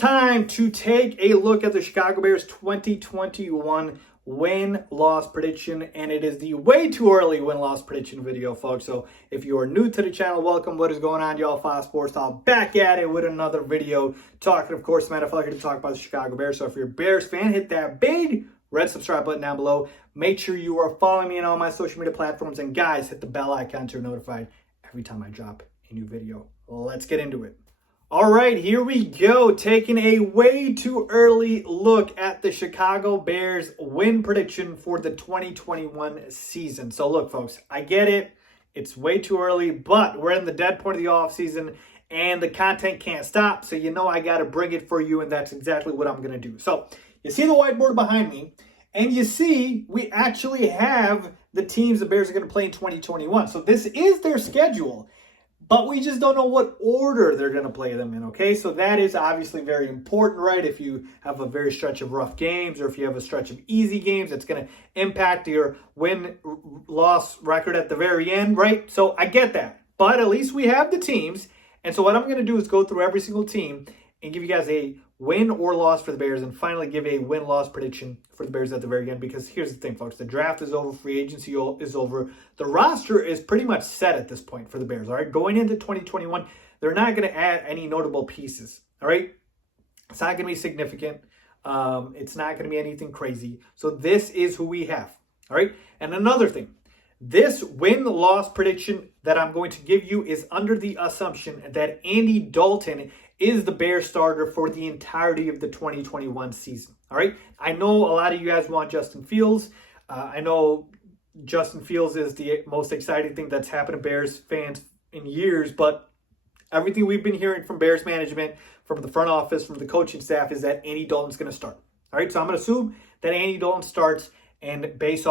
time to take a look at the Chicago Bears 2021 win-loss prediction, and it is the way too early win-loss prediction video, folks. So if you are new to the channel, welcome. What is going on, y'all? Faiz Sports Talk back at it with another video, talking, of course, motherfucker, to talk about the Chicago Bears. So if you're a Bears fan, hit that big red subscribe button down below. Make sure you are following me on all my social media platforms, and guys, hit the bell icon to be notified every time I drop a new video. Let's get into it. All right, here we go, taking a way too early look at the Chicago Bears win prediction for the 2021 season. So look, folks, I get it. It's way too early, but we're in the dead point of the offseason, and the content can't stop. So you know I got to bring it for you, and that's exactly what I'm going to do. So you see the whiteboard behind me, and you see we actually have the teams the Bears are going to play in 2021. So this is their schedule. But we just don't know what order they're going to play them in, okay? So that is obviously very important, right? If you have a very stretch of rough games or if you have a stretch of easy games, it's going to impact your win-loss record at the very end, right? So I get that. But at least we have the teams. And so what I'm going to do is go through every single team and give you guys a win or loss for the Bears, and finally give a win-loss prediction for the Bears at the very end. Because here's the thing, folks. The draft is over. Free agency is over. The roster is pretty much set at this point for the Bears, all right? Going into 2021, they're not going to add any notable pieces, all right? It's not going to be significant. It's not going to be anything crazy. So this is who we have, all right? And another thing, this win-loss prediction that I'm going to give you is under the assumption that Andy Dalton is the Bears starter for the entirety of the 2021 season. All right. I know a lot of you guys want Justin Fields. I know Justin Fields is the most exciting thing that's happened to Bears fans in years, but everything we've been hearing from Bears management, from the front office, from the coaching staff, is that Andy Dalton's going to start. All right. So I'm going to assume that Andy Dalton starts and base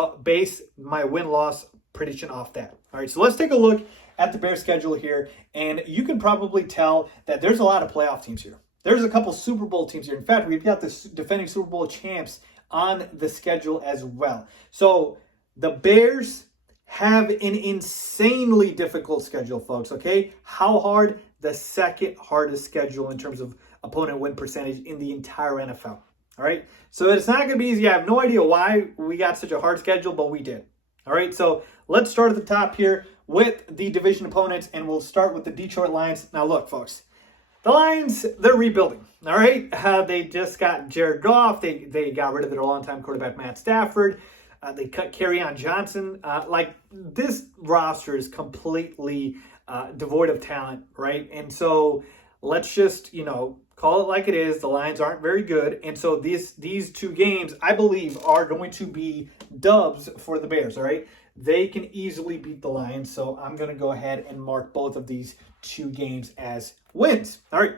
my win-loss prediction off that. All right. So let's take a look at the Bears schedule here, and you can probably tell that there's a lot of playoff teams here. There's a couple Super Bowl teams here. In fact, we've got the defending Super Bowl champs on the schedule as well. So the Bears have an insanely difficult schedule, folks, okay? How hard? The second hardest schedule in terms of opponent win percentage in the entire NFL, all right? So it's not going to be easy. I have no idea why we got such a hard schedule, but we did, all right? So let's start at the top here with the division opponents, and we'll start with the Detroit Lions. Now, look, folks, the Lions, they're rebuilding, all right? They just got Jared Goff. They got rid of their longtime quarterback, Matt Stafford. They cut Kerryon Johnson. This roster is completely devoid of talent, right? And so let's just, call it like it is. The Lions aren't very good. And so these two games, I believe, are going to be dubs for the Bears, all right? They can easily beat the Lions, so I'm going to go ahead and mark both of these two games as wins. All right.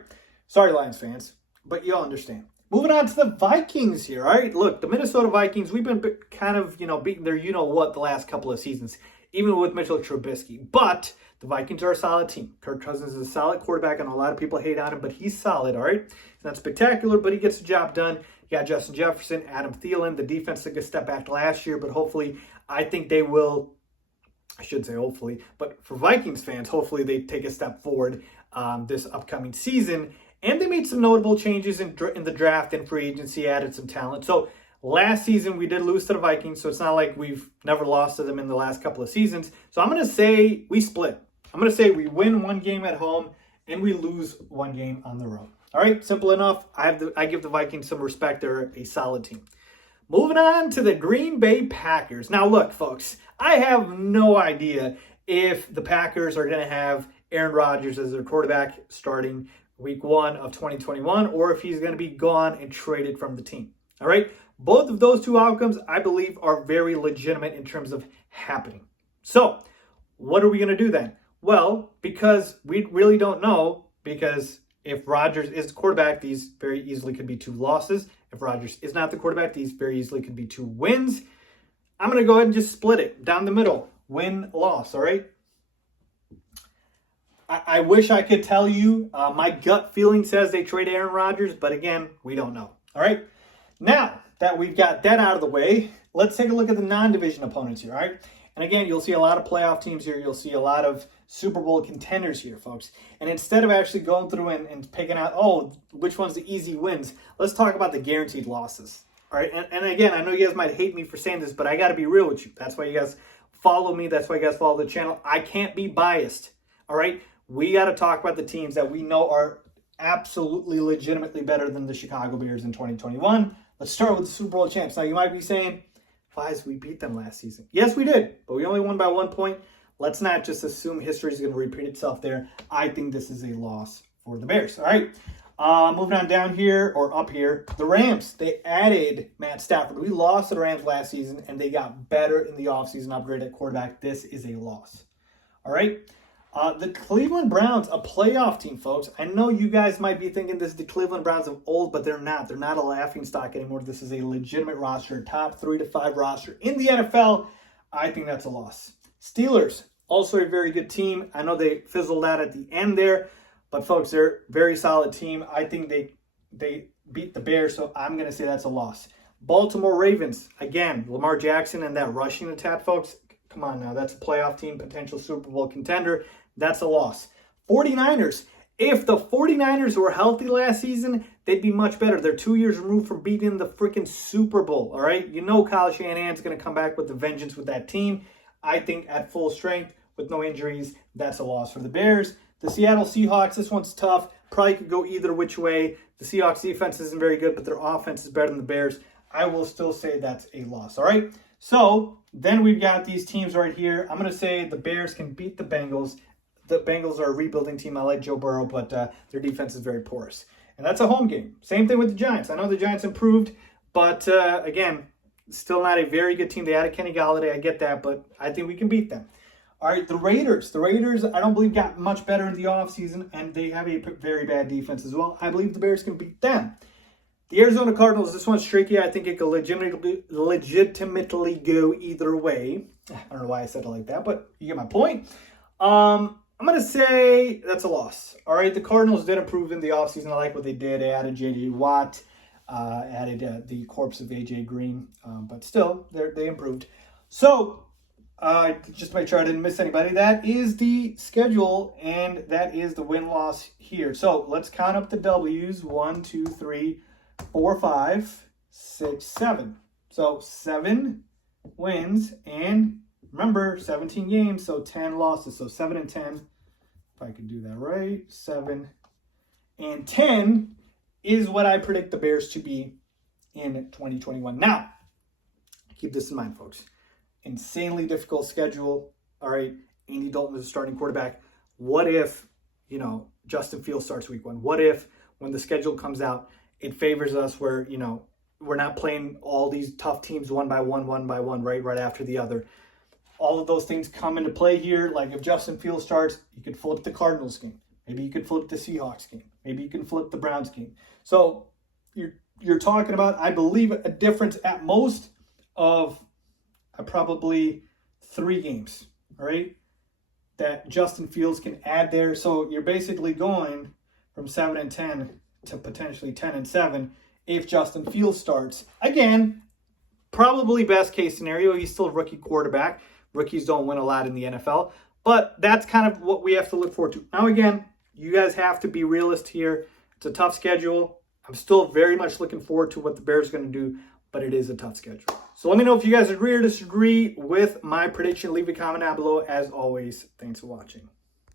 Sorry, Lions fans, but you'll understand. Moving on to the Vikings here, all right? Look, the Minnesota Vikings, we've been kind of, beating their you-know-what the last couple of seasons, even with Mitchell Trubisky. But the Vikings are a solid team. Kirk Cousins is a solid quarterback, and a lot of people hate on him, but he's solid, all right? He's not spectacular, but he gets the job done. You got Justin Jefferson, Adam Thielen. The defense took a step back last year, but hopefully, I think they will, I should say hopefully, but for Vikings fans, hopefully they take a step forward this upcoming season. And they made some notable changes in the draft and free agency, added some talent. So last season, we did lose to the Vikings, so it's not like we've never lost to them in the last couple of seasons. So I'm going to say we split. I'm going to say we win one game at home and we lose one game on the road. All right, simple enough. I give the Vikings some respect. They're a solid team. Moving on to the Green Bay Packers. Now, look, folks, I have no idea if the Packers are going to have Aaron Rodgers as their quarterback starting week 1 of 2021, or if he's going to be gone and traded from the team. All right, both of those two outcomes, I believe, are very legitimate in terms of happening. So what are we going to do then? Well, because we really don't know, because if Rodgers is the quarterback, these very easily could be 2 losses. If Rodgers is not the quarterback, these very easily could be 2 wins. I'm going to go ahead and just split it down the middle. Win-loss, all right? I wish I could tell you. My gut feeling says they trade Aaron Rodgers, but again, we don't know, all right? Now that we've got that out of the way, let's take a look at the non-division opponents here, all right? And again, you'll see a lot of playoff teams here. You'll see a lot of Super Bowl contenders here, folks. And instead of actually going through and picking out, oh, which one's the easy wins, let's talk about the guaranteed losses. All right, and again, I know you guys might hate me for saying this, but I got to be real with you. That's why you guys follow me. That's why you guys follow the channel. I can't be biased, all right? We got to talk about the teams that we know are absolutely legitimately better than the Chicago Bears in 2021. Let's start with the Super Bowl champs. Now, you might be saying, Faiz, we beat them last season. Yes, we did, but we only won by 1 point. Let's not just assume history is going to repeat itself there. I think this is a loss for the Bears, all right? Moving on down here, or up here, the Rams. They added Matt Stafford. We lost to the Rams last season, and they got better in the offseason, upgrade at quarterback. This is a loss. All right? The Cleveland Browns, a playoff team, folks. I know you guys might be thinking this is the Cleveland Browns of old, but they're not. They're not a laughingstock anymore. This is a legitimate roster, top 3 to 5 roster in the NFL. I think that's a loss. Steelers, also a very good team. I know they fizzled out at the end there. But, folks, they're a very solid team. I think they beat the Bears, so I'm going to say that's a loss. Baltimore Ravens, again, Lamar Jackson and that rushing attack, folks. Come on now. That's a playoff team, potential Super Bowl contender. That's a loss. 49ers. If the 49ers were healthy last season, they'd be much better. They're 2 years removed from beating the freaking Super Bowl, all right? You know Kyle Shanahan's going to come back with a vengeance with that team. I think at full strength, with no injuries, that's a loss for the Bears. The Seattle Seahawks, this one's tough. Probably could go either which way. The Seahawks defense isn't very good, but their offense is better than the Bears. I will still say that's a loss, all right? So then we've got these teams right here. I'm going to say the Bears can beat the Bengals. The Bengals are a rebuilding team. I like Joe Burrow, but their defense is very porous. And that's a home game. Same thing with the Giants. I know the Giants improved, but again, still not a very good team. They added Kenny Galladay. I get that, but I think we can beat them. All right, the Raiders. The Raiders, I don't believe, got much better in the offseason, and they have a very bad defense as well. I believe the Bears can beat them. The Arizona Cardinals, this one's tricky. I think it could legitimately go either way. I don't know why I said it like that, but you get my point. I'm going to say that's a loss. All right, the Cardinals did improve in the offseason. I like what they did. They added J.J. Watt, added the corpse of A.J. Green, but still, they improved. So, just to make sure I didn't miss anybody, that is the schedule, and that is the win-loss here. So let's count up the W's. 1, 2, 3, 4, 5, 6, 7. So 7 wins, and remember, 17 games, so 10 losses. So 7 and 10, if I can do that right, 7 and 10 is what I predict the Bears to be in 2021. Now, keep this in mind, folks. Insanely difficult schedule. All right, Andy Dalton is a starting quarterback. What if, Justin Fields starts week 1? What if, when the schedule comes out, it favors us where, we're not playing all these tough teams one by one, right after the other. All of those things come into play here. Like if Justin Fields starts, you could flip the Cardinals game. Maybe you could flip the Seahawks game. Maybe you can flip the Browns game. So you're talking about, I believe, a difference at most of probably 3 games, all right, that Justin Fields can add there. So you're basically going from 7 and 10 to potentially 10 and 7 if Justin Fields starts. Again, probably best case scenario, he's still a rookie quarterback. Rookies don't win a lot in the NFL, but that's kind of what we have to look forward to. Now, again, you guys have to be realist here. It's a tough schedule. I'm still very much looking forward to what the Bears are going to do, but it is a tough schedule. So let me know if you guys agree or disagree with my prediction. Leave a comment down below. As always, thanks for watching.